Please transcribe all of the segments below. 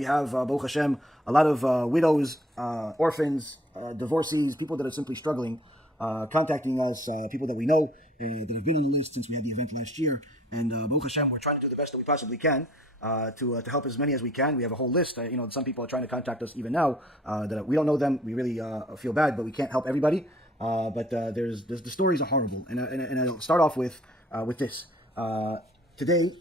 we have, Baruch Hashem, a lot of widows, orphans, divorcees, people that are simply struggling, contacting us, people that we know that have been on the list since we had the event last year. And Baruch Hashem, we're trying to do the best that we possibly can to help as many as we can. We have a whole list. Some people are trying to contact us even now that we don't know them. We really feel bad, but we can't help everybody. But there's the stories are horrible. And I'll start off with this. Today,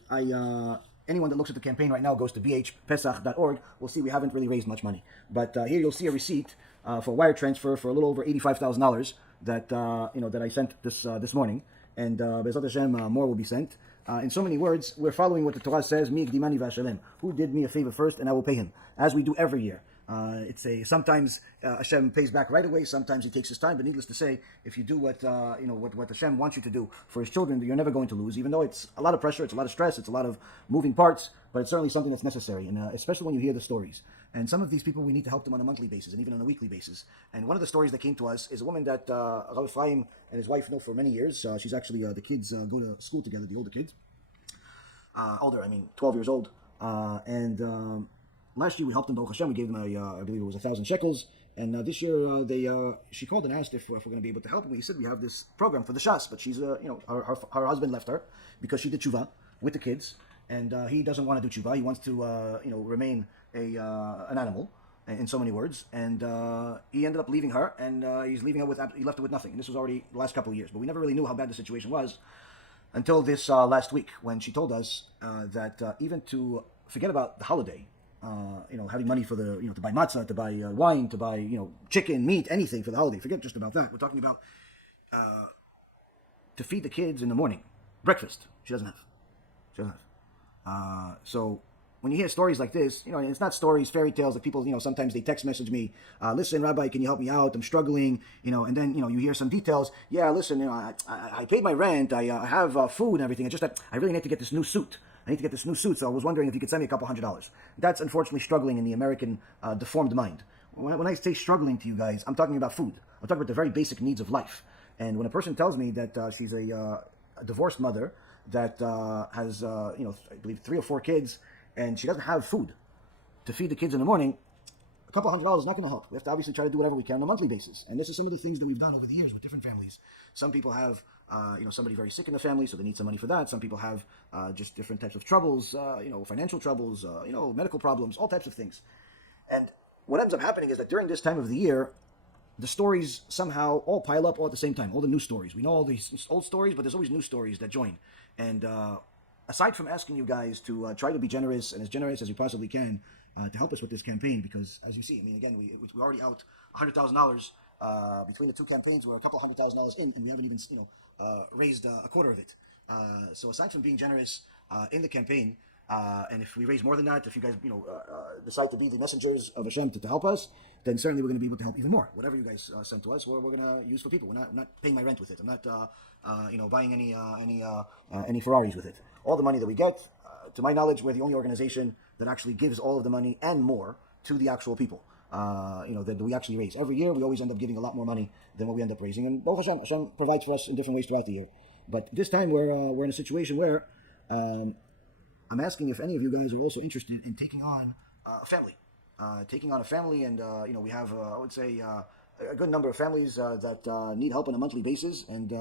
anyone that looks at the campaign right now goes to bhpesach.org. We'll see we haven't really raised much money. But here you'll see a receipt for wire transfer for a little over $85,000 that that I sent this morning. And BeEzrat HaShem, more will be sent. In so many words, we're following what the Torah says, Mi Gdimani v'Hashalem, who did me a favor first, and I will pay him, as we do every year. Sometimes Hashem pays back right away, sometimes he takes his time, but needless to say, if you do what Hashem wants you to do for his children, you're never going to lose, even though it's a lot of pressure, it's a lot of stress, it's a lot of moving parts, but it's certainly something that's necessary, and especially when you hear the stories. And some of these people, we need to help them on a monthly basis and even on a weekly basis. And one of the stories that came to us is a woman that Avrechim and his wife know for many years. She's actually, the kids go to school together, the older kids. 12 years old. Last year we helped them, Baruch Hashem, we gave them I believe it was 1,000 shekels. And this year she called and asked if we're going to be able to help. And we said we have this program for the SHAS, but she's, her husband left her because she did tshuva with the kids. And he doesn't want to do tshuva. He wants to, remain an animal, in so many words. And he ended up leaving her, and he left her with nothing. And this was already the last couple of years. But we never really knew how bad the situation was until this last week, when she told us that even to forget about the holiday, having money for the, to buy matzah, to buy wine, to buy, chicken, meat, anything for the holiday. Forget just about that. We're talking about to feed the kids in the morning, breakfast. She doesn't have. So when you hear stories like this, it's not stories, fairy tales that people, sometimes they text message me, listen, Rabbi, can you help me out? I'm struggling, and then, you hear some details. Yeah, listen, I paid my rent, I have food and everything. It's just that I really need to get this new suit. So I was wondering if you could send me a couple $100. That's unfortunately struggling in the American deformed mind. When I say struggling to you guys, I'm talking about food. I'm talking about the very basic needs of life. And when a person tells me that she's a divorced mother that has, I believe 3 or 4 kids, and she doesn't have food to feed the kids in the morning, a couple $100 is not going to help. We have to obviously try to do whatever we can on a monthly basis. And this is some of the things that we've done over the years with different families. Some people have, somebody very sick in the family, so they need some money for that. Some people have just different types of troubles, financial troubles, medical problems, all types of things. And what ends up happening is that during this time of the year, the stories somehow all pile up all at the same time, all the new stories. We know all these old stories, but there's always new stories that join. And aside from asking you guys to try to be generous and as generous as you possibly can to help us with this campaign, because as you see, again, we're already out $100,000 between the two campaigns. We're a couple $100,000 in, and we haven't even raised a quarter of it. So aside from being generous in the campaign, and if we raise more than that, if you guys decide to be the messengers of Hashem to help us, then certainly we're going to be able to help even more. Whatever you guys send to us, we're going to use for people. We're not paying my rent with it. I'm not buying any Ferraris with it. All the money that we get, to my knowledge, we're the only organization that actually gives all of the money and more to the actual people. That we actually raise every year. We always end up giving a lot more money than what we end up raising, and Baruch Hashem provides for us in different ways throughout the year. But this time we're in a situation where I'm asking if any of you guys are also interested in taking on a family, and we have I would say a good number of families that need help on a monthly basis, and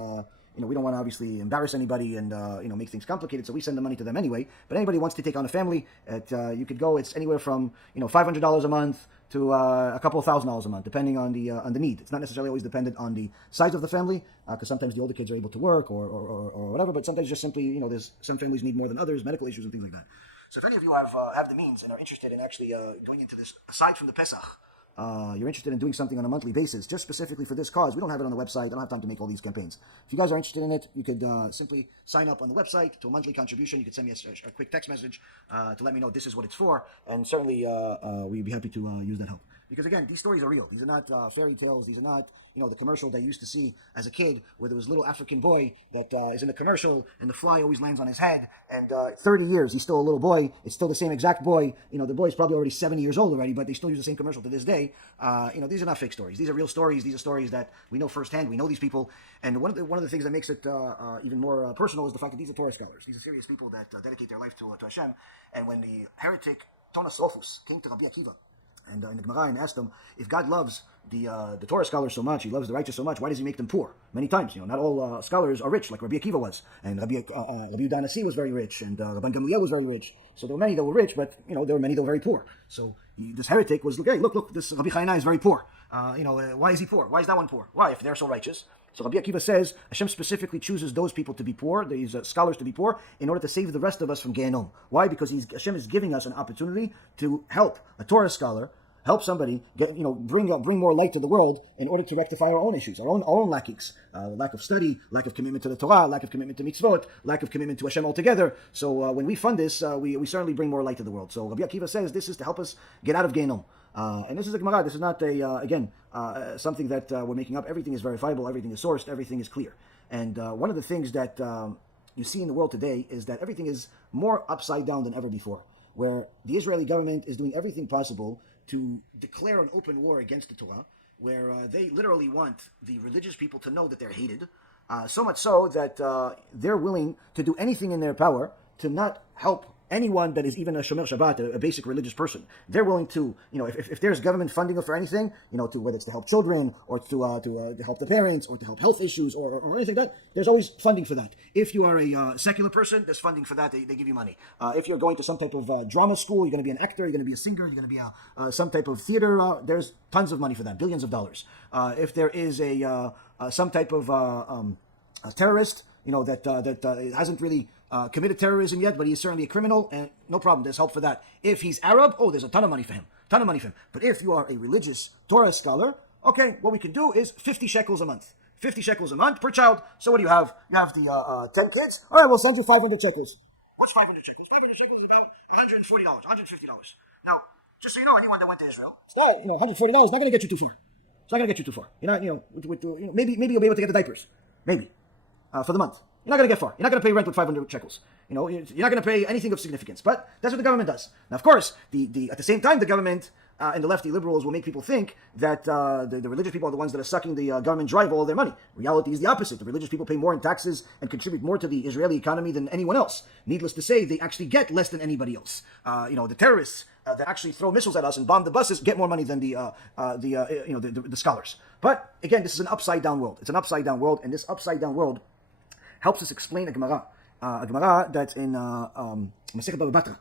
we don't want to obviously embarrass anybody and make things complicated, so we send the money to them anyway. But anybody wants to take on a family, you could go. It's anywhere from $500 a month to a couple of $1,000 a month, depending on the need. It's not necessarily always dependent on the size of the family, because sometimes the older kids are able to work or whatever. But sometimes just simply there's some families need more than others, medical issues and things like that. So if any of you have the means and are interested in actually going into this, aside from the Pesach, you're interested in doing something on a monthly basis, just specifically for this cause. We don't have it on the website. I don't have time to make all these campaigns. If you guys are interested in it, you could simply sign up on the website to a monthly contribution. You could send me a quick text message to let me know this is what it's for, and certainly we'd be happy to use that help. Because again, these stories are real. These are not fairy tales. These are not, the commercial that you used to see as a kid, where there was a little African boy that is in the commercial, and the fly always lands on his head. And 30 years, he's still a little boy. It's still the same exact boy. The boy's probably already 70 years old already, but they still use the same commercial to this day. These are not fake stories. These are real stories. These are stories that we know firsthand. We know these people. And one of the things that makes it even more personal is the fact that these are Torah scholars. These are serious people that dedicate their life to Hashem. And when the heretic Tonasophus came to Rabbi Akiva, and in the Gemara, and asked him, if God loves the Torah scholars so much, He loves the righteous so much, why does He make them poor? Many times, not all scholars are rich, like Rabbi Akiva was, and Rabbi Yehuda Nasi was very rich, and Rabban Gamliel was very rich. So there were many that were rich, but there were many that were very poor. So this heretic was, hey, look, this Rabbi Chayanai is very poor. Why is he poor? Why is that one poor? Why, if they're so righteous? So Rabbi Akiva says, HaShem specifically chooses those people to be poor, these scholars to be poor, in order to save the rest of us from Gehenom. Why? Because HaShem is giving us an opportunity to help a Torah scholar, help somebody get, bring more light to the world in order to rectify our own issues, our own lackings, lack of study, lack of commitment to the Torah, lack of commitment to mitzvot, lack of commitment to Hashem altogether. So when we fund this, we certainly bring more light to the world. So Rabbi Akiva says this is to help us get out of Gehenom. And this is a Gemara. This is not something that we're making up. Everything is verifiable. Everything is sourced. Everything is clear. And one of the things that you see in the world today is that everything is more upside down than ever before, where the Israeli government is doing everything possible to declare an open war against the Torah, where they literally want the religious people to know that they're hated, so much so that they're willing to do anything in their power to not help anyone that is even a Shomer Shabbat, a basic religious person. They're willing to, if there's government funding for anything, to whether it's to help children or to help the parents or to help health issues or anything like that, there's always funding for that. If you are a secular person, there's funding for that. They give you money. If you're going to some type of drama school, you're going to be an actor, you're going to be a singer, you're going to be some type of theater. There's tons of money for that, billions of dollars. If there is some type of a terrorist, that hasn't really committed terrorism yet, but he's certainly a criminal, and no problem, there's help for that. If he's Arab, there's a ton of money for him. But if you are a religious Torah scholar, okay, what we can do is 50 shekels a month. 50 shekels a month per child. So what do you have? You have the 10 kids? All right, we'll send you 500 shekels. What's 500 shekels? 500 shekels is about $140, $150. Now, just so you know, anyone that went to Israel, $140 is not going to get you too far. It's not going to get you too far. You're not, maybe you'll be able to get the diapers. Maybe. For the month. You're not going to get far. You're not going to pay rent with 500 shekels. You're not going to pay anything of significance. But that's what the government does. Now, of course, at the same time, the government and the lefty liberals will make people think that the religious people are the ones that are sucking the government dry of all their money. Reality is the opposite. The religious people pay more in taxes and contribute more to the Israeli economy than anyone else. Needless to say, they actually get less than anybody else. The terrorists that actually throw missiles at us and bomb the buses get more money than the scholars. But again, this is an upside down world. It's an upside down world, and this upside down world helps us explain a Gemara that's in Masechet Baba Batra,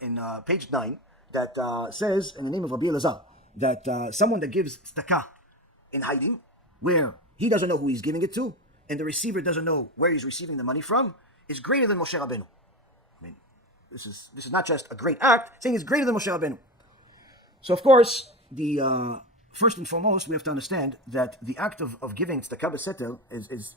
in page 9, that says, in the name of Rabbi Elazar, that someone that gives tzedakah in hiding, where he doesn't know who he's giving it to, and the receiver doesn't know where he's receiving the money from, is greater than Moshe Rabbeinu. I mean, this is not just a great act, saying it's greater than Moshe Rabbeinu. So, of course, first and foremost, we have to understand that the act of giving tzedakah b'setel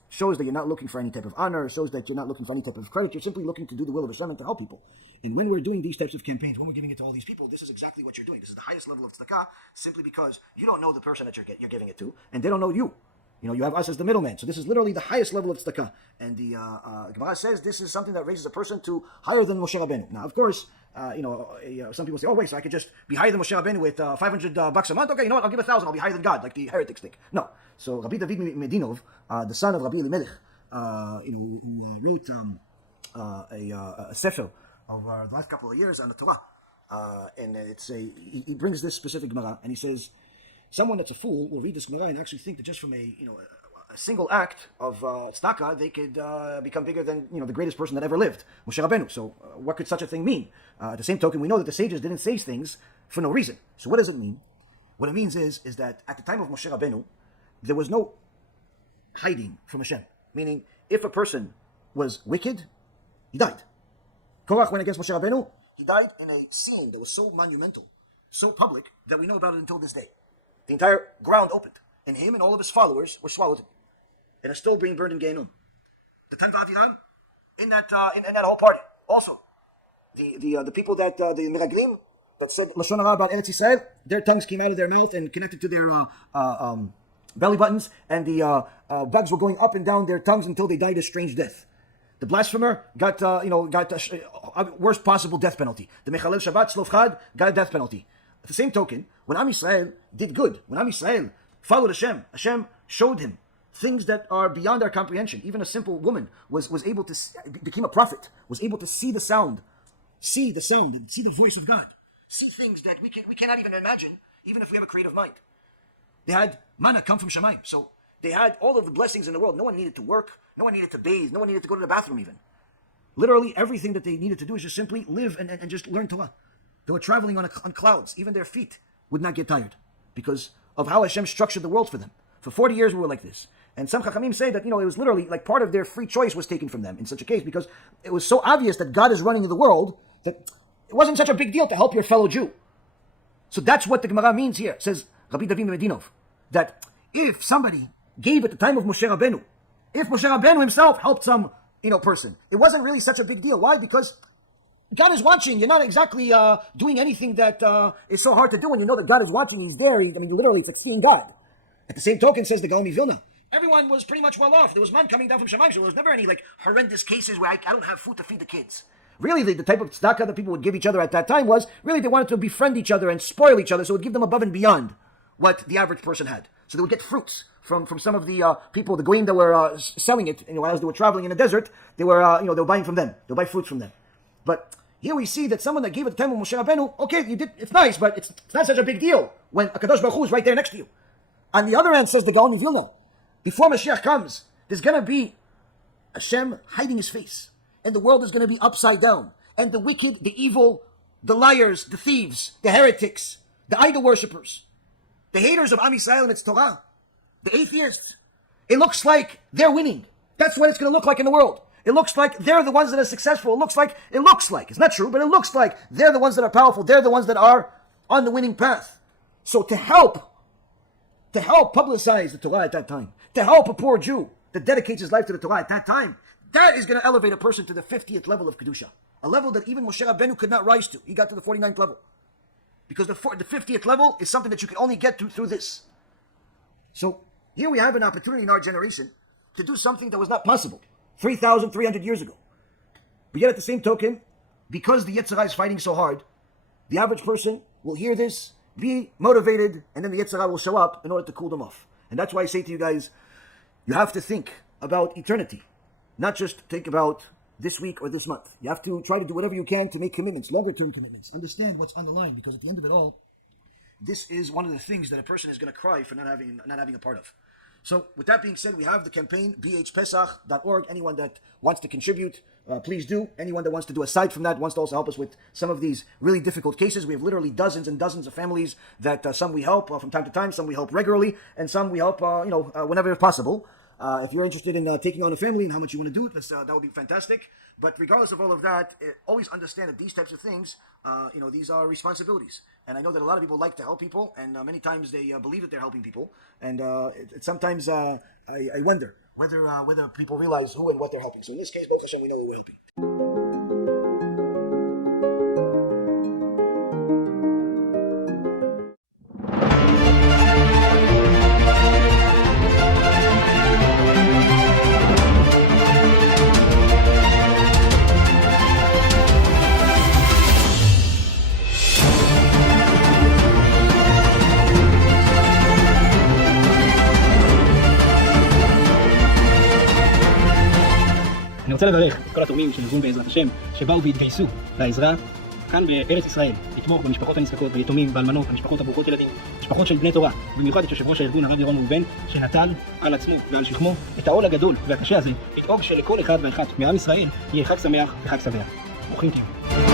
shows that you're not looking for any type of honor, shows that you're not looking for any type of credit, you're simply looking to do the will of Hashem and to help people. And when we're doing these types of campaigns, when we're giving it to all these people, this is exactly what you're doing. This is the highest level of tzedakah, simply because you don't know the person that you're giving it to, and they don't know you. You have us as the middleman. So this is literally the highest level of tzedakah. And the Gemara says this is something that raises a person to higher than Moshe Rabbeinu. Now, of course, some people say, oh, wait, so I could just be higher than Moshe Rabbeinu with $500 a month? Okay, you know what? I'll give 1,000. I'll be higher than God, like the heretics think. No. So Rabbi David Medinov, the son of Rabbi Elimelech, who wrote a sefer over the last couple of years on the Torah. And he brings this specific Gemara, and he says, someone that's a fool will read this Gemara and actually think that just from a single act of tzedakah, they could become bigger than the greatest person that ever lived, Moshe Rabbeinu. So what could such a thing mean? At the same token, we know that the sages didn't say things for no reason. So what does it mean? What it means is that at the time of Moshe Rabbeinu, there was no hiding from Hashem. Meaning, if a person was wicked, he died. Korach went against Moshe Rabbeinu, he died in a scene that was so monumental, so public, that we know about it until this day. The entire ground opened, and him and all of his followers were swallowed, and are still being burned in Gehenom. The 10th Aviram, in that whole party, also the people that the Miraglim that said Lashon Hara about Eretz Yisrael, their tongues came out of their mouth and connected to their belly buttons, and the bugs were going up and down their tongues until they died a strange death. The blasphemer got worst possible death penalty. The Mechalel Shabbat Shlof Chad got a death penalty. At the same token, when Am Yisrael did good, when Am Yisrael followed Hashem, Hashem showed him things that are beyond our comprehension. Even a simple woman was able to became a prophet, was able to see the sound, and see the voice of God. see things that we cannot even imagine, even if we have a creative mind. They had manna come from Shamayim. So they had all of the blessings in the world. No one needed to work. No one needed to bathe. No one needed to go to the bathroom even. Literally everything that they needed to do is just simply live and just learn Torah. They were traveling on clouds. Even their feet would not get tired because of how HaShem structured the world for them. For 40 years we were like this. And some Chachamim say that, it was literally like part of their free choice was taken from them in such a case because it was so obvious that God is running the world that it wasn't such a big deal to help your fellow Jew. So that's what the Gemara means here. It says, Rabbi David Medinov, that if somebody gave at the time of Moshe Rabbeinu, if Moshe Rabbeinu himself helped some, person, it wasn't really such a big deal. Why? Because God is watching. You're not exactly doing anything that is so hard to do when you know that God is watching. He's there. Literally, it's like seeing God. At the same token, says the Gaon Vilna, everyone was pretty much well off. There was man coming down from Shamayim, so there was never any horrendous cases where I don't have food to feed the kids. Really, the type of tzedakah that people would give each other at that time was, really they wanted to befriend each other and spoil each other, so it would give them above and beyond what the average person had. So they would get fruits from some of the people, the goyim that were selling it, as they were traveling in the desert, they were, they were buying from them. They would buy fruits from them. But here we see that someone that gave at the time of Moshe Rabbeinu, okay, you did, it's nice, but it's not such a big deal when HaKadosh Baruch Hu is right there next to you. On the other hand, says the Gaon Vilna, before Mashiach comes, there's going to be Hashem hiding his face. And the world is going to be upside down. And the wicked, the evil, the liars, the thieves, the heretics, the idol worshippers, the haters of Am Yisrael and its Torah, the atheists, it looks like they're winning. That's what it's going to look like in the world. It looks like they're the ones that are successful. It looks like, it's not true, but it looks like they're the ones that are powerful. They're the ones that are on the winning path. So to help publicize the Torah at that time, to help a poor Jew that dedicates his life to the Torah at that time, that is going to elevate a person to the 50th level of Kedusha. A level that even Moshe Rabbeinu could not rise to. He got to the 49th level. Because the 50th level is something that you can only get to through this. So here we have an opportunity in our generation to do something that was not possible 3,300 years ago. But yet at the same token, because the Yetzer Hara is fighting so hard, the average person will hear this, be motivated, and then the Yetzer Hara will show up in order to cool them off. And that's why I say to you guys, you have to think about eternity. Not just think about this week or this month. You have to try to do whatever you can to make commitments, longer-term commitments. Understand what's on the line, because at the end of it all, this is one of the things that a person is going to cry for not having a part of. So with that being said, we have the campaign, bhpesach.org. Anyone that wants to contribute, please do. Anyone that wants to do aside from that, wants to also help us with some of these really difficult cases. We have literally dozens and dozens of families that some we help from time to time, some we help regularly, and some we help whenever possible. If you're interested in taking on a family and how much you want to do it, that would be fantastic. But regardless of all of that, always understand that these types of things, these are responsibilities. And I know that a lot of people like to help people, and many times they believe that they're helping people. And sometimes I wonder whether people realize who and what they're helping. So in this case, Baruch Hashem, we know who we're helping. אני רוצה לברך את כל התורמים של ארגון BeEzrat HaShem שבאו והתגייסו לעזרה כאן בארץ ישראל, לתמוך במשפחות הנזקקות, ביתומים, באלמנות, המשפחות הברוכות ילדים, משפחות של בני תורה, במיוחד את יושב ראש הארגון הרב ירון ראובן, שנטל על עצמו ועל שכמו את העול הגדול והקשה הזה, לדאוג שלכל אחד ואחת מעם ישראל יהיה חג שמח וחג שבע. ברוכים תהיו.